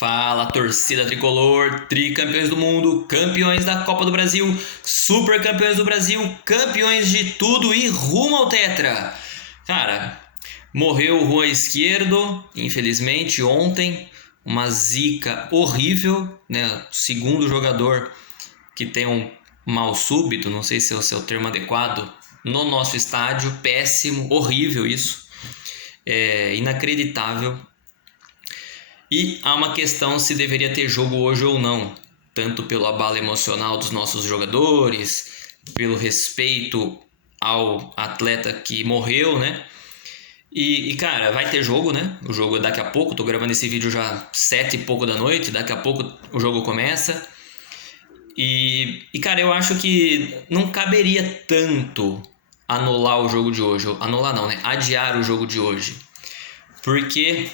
Fala, torcida tricolor, tricampeões do mundo, campeões da Copa do Brasil, super campeões do Brasil, campeões de tudo e rumo ao tetra. Cara, morreu o Rua Esquerdo, infelizmente, ontem, uma zica horrível, né? Segundo jogador que tem um mal súbito, não sei se é o seu termo adequado, no nosso estádio, péssimo, horrível isso, inacreditável. E há uma questão se deveria ter jogo hoje ou não, tanto pelo abalo emocional dos nossos jogadores, pelo respeito ao atleta que morreu, né? E cara, vai ter jogo, né? O jogo é daqui a pouco, tô gravando esse vídeo já 7 e pouco da noite, daqui a pouco o jogo começa. E cara, eu acho que não caberia tanto anular o jogo de hoje. Anular não, né? Adiar o jogo de hoje. Porque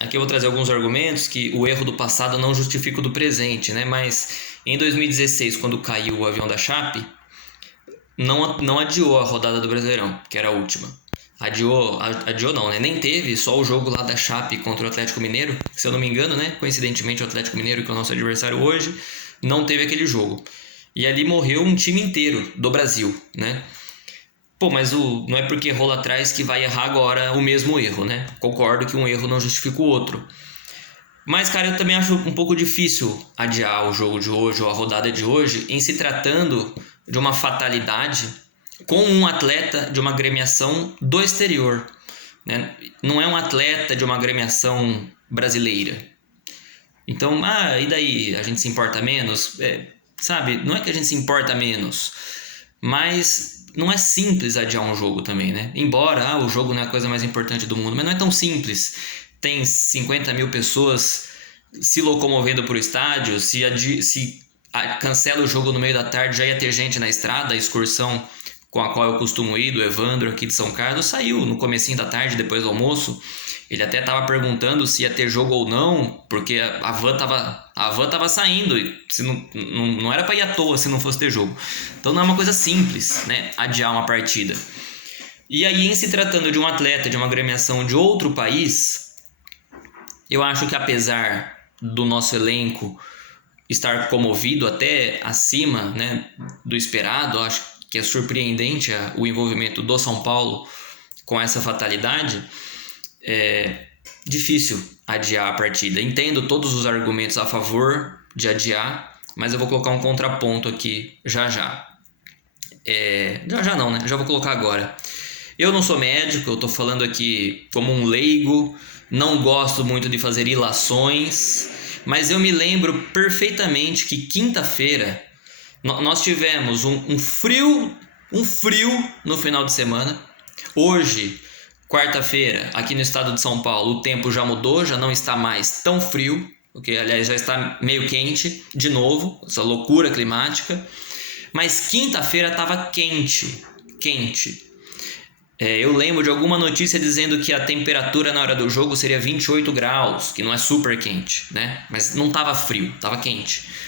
aqui eu vou trazer alguns argumentos que o erro do passado não justifica o do presente, né? Mas em 2016, quando caiu o avião da Chape, não adiou a rodada do Brasileirão, que era a última. Adiou não, né? Nem teve, só o jogo lá da Chape contra o Atlético Mineiro, se eu não me engano, né? Coincidentemente o Atlético Mineiro, que é o nosso adversário hoje, não teve aquele jogo. E ali morreu um time inteiro do Brasil, né? Pô, mas não é porque errou lá atrás que vai errar agora o mesmo erro, né? Concordo que um erro não justifica o outro. Mas, cara, eu também acho um pouco difícil adiar o jogo de hoje ou a rodada de hoje em se tratando de uma fatalidade com um atleta de uma agremiação do exterior, né? Não é um atleta de uma agremiação brasileira. Então, e daí? A gente se importa menos? Sabe? Não é que a gente se importa menos, mas não é simples adiar um jogo também, né? Embora o jogo não é a coisa mais importante do mundo, mas não é tão simples. Tem 50 mil pessoas se locomovendo por estádio, se cancela o jogo no meio da tarde, já ia ter gente na estrada. A excursão com a qual eu costumo ir, do Evandro aqui de São Carlos, saiu no comecinho da tarde, depois do almoço. Ele até estava perguntando se ia ter jogo ou não, porque a van tava saindo, e se não era para ir à toa se não fosse ter jogo. Então não é uma coisa simples, né, adiar uma partida. E aí, em se tratando de um atleta de uma agremiação de outro país, eu acho que apesar do nosso elenco estar comovido até acima, né, do esperado, acho que é surpreendente o envolvimento do São Paulo com essa fatalidade. É difícil adiar a partida. Entendo todos os argumentos a favor de adiar, mas eu vou colocar um contraponto aqui já. Já não, né? Já vou colocar agora. Eu não sou médico, eu tô falando aqui como um leigo, não gosto muito de fazer ilações, mas eu me lembro perfeitamente que quinta-feira nós tivemos um frio no final de semana. Hoje, quarta-feira, aqui no estado de São Paulo, o tempo já mudou, já não está mais tão frio, porque aliás já está meio quente de novo, essa loucura climática. Mas quinta-feira estava quente. Eu lembro de alguma notícia dizendo que a temperatura na hora do jogo seria 28 graus, que não é super quente, né? Mas não estava frio, estava quente.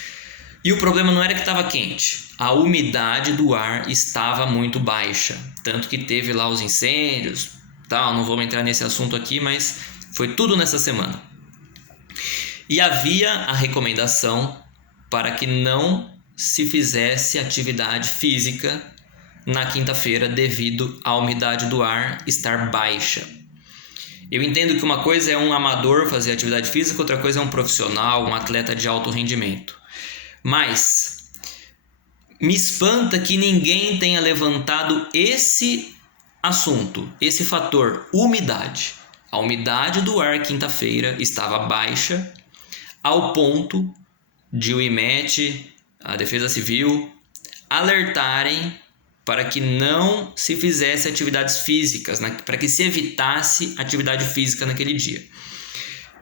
E o problema não era que estava quente, a umidade do ar estava muito baixa, tanto que teve lá os incêndios, tal. Não vou entrar nesse assunto aqui, mas foi tudo nessa semana. E havia a recomendação para que não se fizesse atividade física na quinta-feira devido à umidade do ar estar baixa. Eu entendo que uma coisa é um amador fazer atividade física, outra coisa é um profissional, um atleta de alto rendimento. Mas me espanta que ninguém tenha levantado esse assunto, esse fator, umidade. A umidade do ar quinta-feira estava baixa ao ponto de o IMET, a Defesa Civil, alertarem para que não se fizesse atividades físicas, para que se evitasse atividade física naquele dia.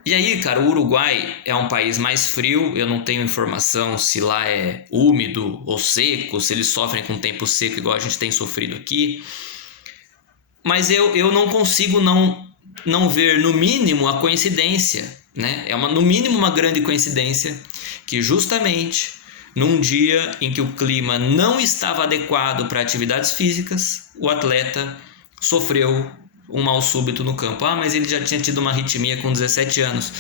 E aí, cara, o Uruguai é um país mais frio, eu não tenho informação se lá é úmido ou seco, se eles sofrem com tempo seco igual a gente tem sofrido aqui. Mas eu não consigo não ver, no mínimo, a coincidência, né? No mínimo uma grande coincidência que justamente num dia em que o clima não estava adequado para atividades físicas, o atleta sofreu um mal súbito no campo. Ah, mas ele já tinha tido uma arritmia com 17 anos.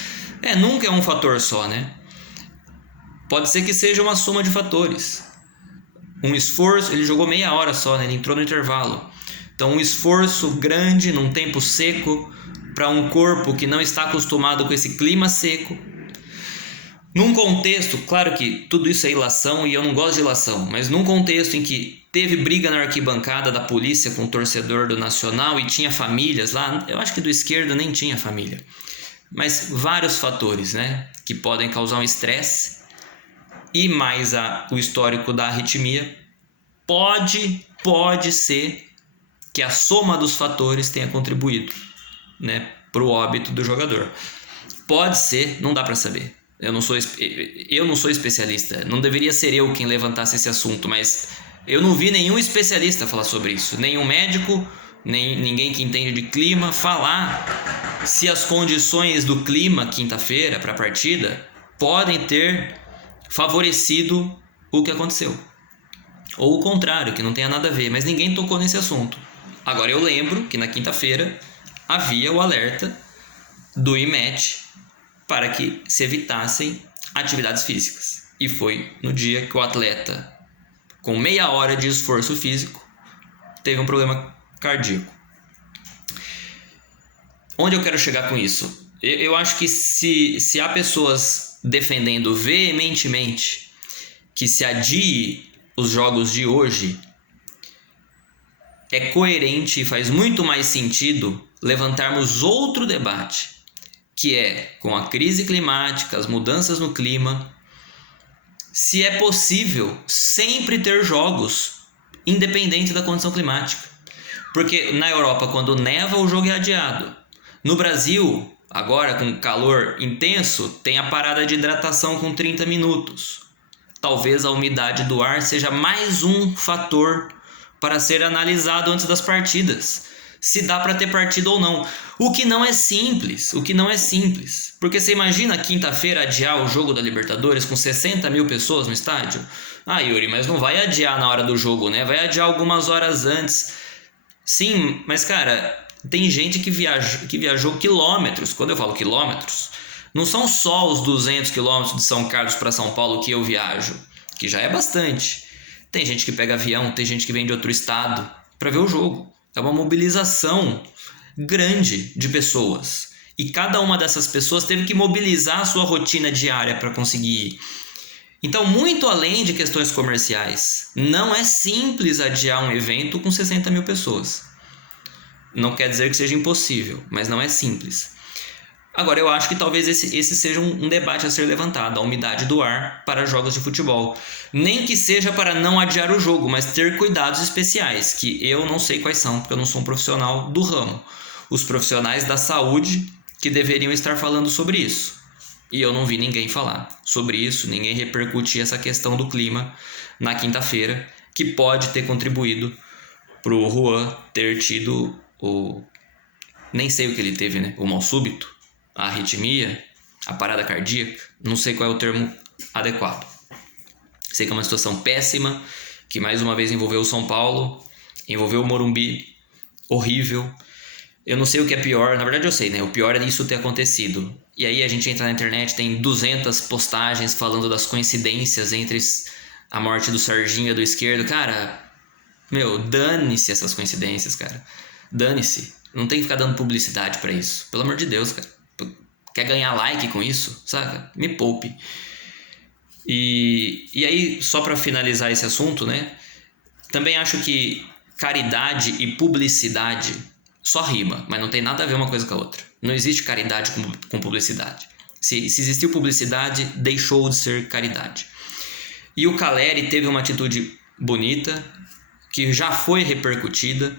Nunca é um fator só, né? Pode ser que seja uma soma de fatores. Um esforço, ele jogou meia hora só, né? Ele entrou no intervalo. Então, um esforço grande num tempo seco para um corpo que não está acostumado com esse clima seco. Num contexto, claro que tudo isso é ilação e eu não gosto de ilação, mas num contexto em que teve briga na arquibancada da polícia com o torcedor do Nacional e tinha famílias lá, eu acho que do esquerdo nem tinha família, mas vários fatores, né, que podem causar um estresse e mais o histórico da arritmia, pode ser que a soma dos fatores tenha contribuído, né, para o óbito do jogador. Pode ser, não dá para saber. Eu não sou especialista. Não deveria ser eu quem levantasse esse assunto, mas eu não vi nenhum especialista falar sobre isso. Nenhum médico, nem ninguém que entende de clima falar se as condições do clima quinta-feira para a partida podem ter favorecido o que aconteceu. Ou o contrário, que não tenha nada a ver, mas ninguém tocou nesse assunto. Agora eu lembro que na quinta-feira havia o alerta do IMET para que se evitassem atividades físicas. E foi no dia que o atleta, com meia hora de esforço físico, teve um problema cardíaco. Onde eu quero chegar com isso? Eu acho que se há pessoas defendendo veementemente que se adie os jogos de hoje, é coerente e faz muito mais sentido levantarmos outro debate, que é, com a crise climática, as mudanças no clima, se é possível sempre ter jogos independente da condição climática. Porque na Europa, quando neva, o jogo é adiado. No Brasil, agora com calor intenso, tem a parada de hidratação com 30 minutos. Talvez a umidade do ar seja mais um fator para ser analisado antes das partidas. Se dá para ter partida ou não. O que não é simples. Porque você imagina quinta-feira adiar o jogo da Libertadores com 60 mil pessoas no estádio? Ah, Yuri, mas não vai adiar na hora do jogo, né? Vai adiar algumas horas antes. Sim, mas cara, tem gente que viajou quilômetros. Quando eu falo quilômetros, não são só os 200 quilômetros de São Carlos para São Paulo que eu viajo, que já é bastante. Tem gente que pega avião, tem gente que vem de outro estado para ver o jogo. É uma mobilização grande de pessoas. E cada uma dessas pessoas teve que mobilizar a sua rotina diária para conseguir ir. Então, muito além de questões comerciais, não é simples adiar um evento com 60 mil pessoas. Não quer dizer que seja impossível, mas não é simples. Agora, eu acho que talvez esse seja um debate a ser levantado, a umidade do ar para jogos de futebol. Nem que seja para não adiar o jogo, mas ter cuidados especiais, que eu não sei quais são, porque eu não sou um profissional do ramo. Os profissionais da saúde que deveriam estar falando sobre isso. E eu não vi ninguém falar sobre isso, ninguém repercutir essa questão do clima na quinta-feira, que pode ter contribuído para o Juan ter tido nem sei o que ele teve, né? O mal súbito, a arritmia, a parada cardíaca, não sei qual é o termo adequado. Sei que é uma situação péssima, que mais uma vez envolveu o São Paulo, envolveu o Morumbi, horrível. Eu não sei o que é pior, na verdade eu sei, né? O pior é isso ter acontecido. E aí a gente entra na internet, tem 200 postagens falando das coincidências entre a morte do Serginho e do esquerdo. Cara, dane-se essas coincidências, cara. Dane-se. Não tem que ficar dando publicidade pra isso. Pelo amor de Deus, cara. Quer ganhar like com isso? Saca? Me poupe. E aí, só para finalizar esse assunto, né? Também acho que caridade e publicidade só rima, mas não tem nada a ver uma coisa com a outra. Não existe caridade com publicidade. Se existiu publicidade, deixou de ser caridade. E o Caleri teve uma atitude bonita, que já foi repercutida,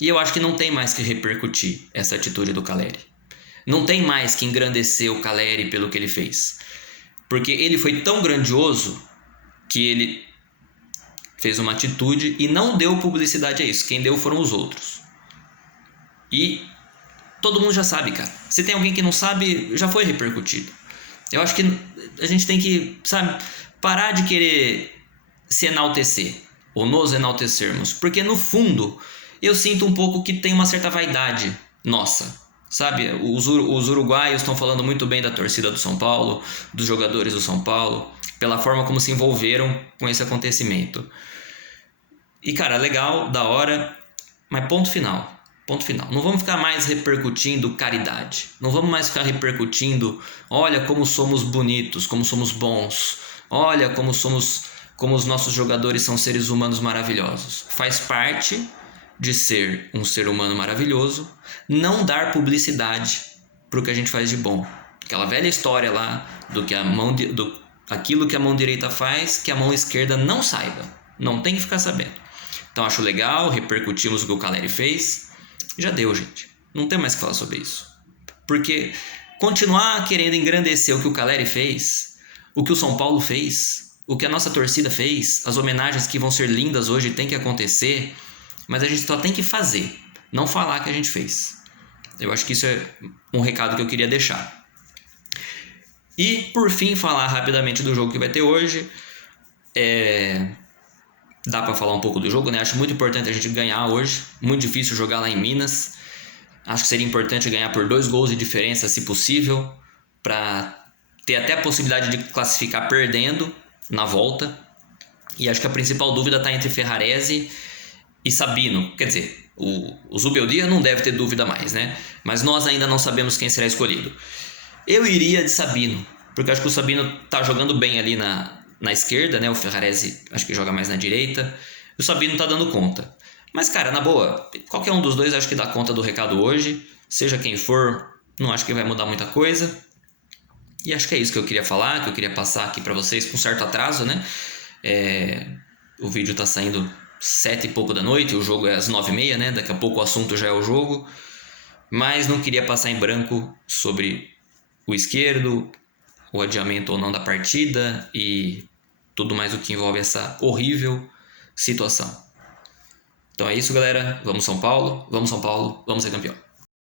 e eu acho que não tem mais que repercutir essa atitude do Caleri. Não tem mais que engrandecer o Caleri pelo que ele fez. Porque ele foi tão grandioso que ele fez uma atitude e não deu publicidade a isso. Quem deu foram os outros. E todo mundo já sabe, cara. Se tem alguém que não sabe, já foi repercutido. Eu acho que a gente tem que, parar de querer se enaltecer ou nos enaltecermos. Porque no fundo, eu sinto um pouco que tem uma certa vaidade nossa, sabe? Os uruguaios estão falando muito bem da torcida do São Paulo, dos jogadores do São Paulo, pela forma como se envolveram com esse acontecimento. E, cara, legal, da hora, mas ponto final. Ponto final. Não vamos ficar mais repercutindo caridade. Não vamos mais ficar repercutindo, olha como somos bonitos, como somos bons. Olha como os nossos jogadores são seres humanos maravilhosos. Faz parte de ser um ser humano maravilhoso não dar publicidade para o que a gente faz de bom. Aquela velha história lá do que aquilo que a mão direita faz, que a mão esquerda não saiba. Não tem que ficar sabendo. Então acho legal, repercutimos o que o Caleri fez. Já deu, gente. Não tem mais o que falar sobre isso. Porque continuar querendo engrandecer o que o Caleri fez, o que o São Paulo fez, o que a nossa torcida fez, as homenagens que vão ser lindas hoje tem que acontecer, mas a gente só tem que fazer, não falar que a gente fez. Eu acho que isso é um recado que eu queria deixar. E, por fim, falar rapidamente do jogo que vai ter hoje. Dá pra falar um pouco do jogo, né? Acho muito importante a gente ganhar hoje. Muito difícil jogar lá em Minas. Acho que seria importante ganhar por 2 gols de diferença, se possível, pra ter até a possibilidade de classificar perdendo na volta. E acho que a principal dúvida tá entre Ferrarese e Sabino. Quer dizer, o Zubeldia não deve ter dúvida mais, né? Mas nós ainda não sabemos quem será escolhido. Eu iria de Sabino, porque acho que o Sabino tá jogando bem ali na esquerda, né? O Ferrarese acho que joga mais na direita. E o Sabino tá dando conta. Mas, cara, na boa, qualquer um dos dois acho que dá conta do recado hoje. Seja quem for, não acho que vai mudar muita coisa. E acho que é isso que eu queria falar, que eu queria passar aqui pra vocês com certo atraso, né? O vídeo tá saindo 7 e pouco da noite, o jogo é às 9h30, né? Daqui a pouco o assunto já é o jogo. Mas não queria passar em branco sobre o esquerdo, o adiamento ou não da partida e tudo mais o que envolve essa horrível situação. Então é isso, galera. Vamos São Paulo, vamos São Paulo, vamos ser campeão.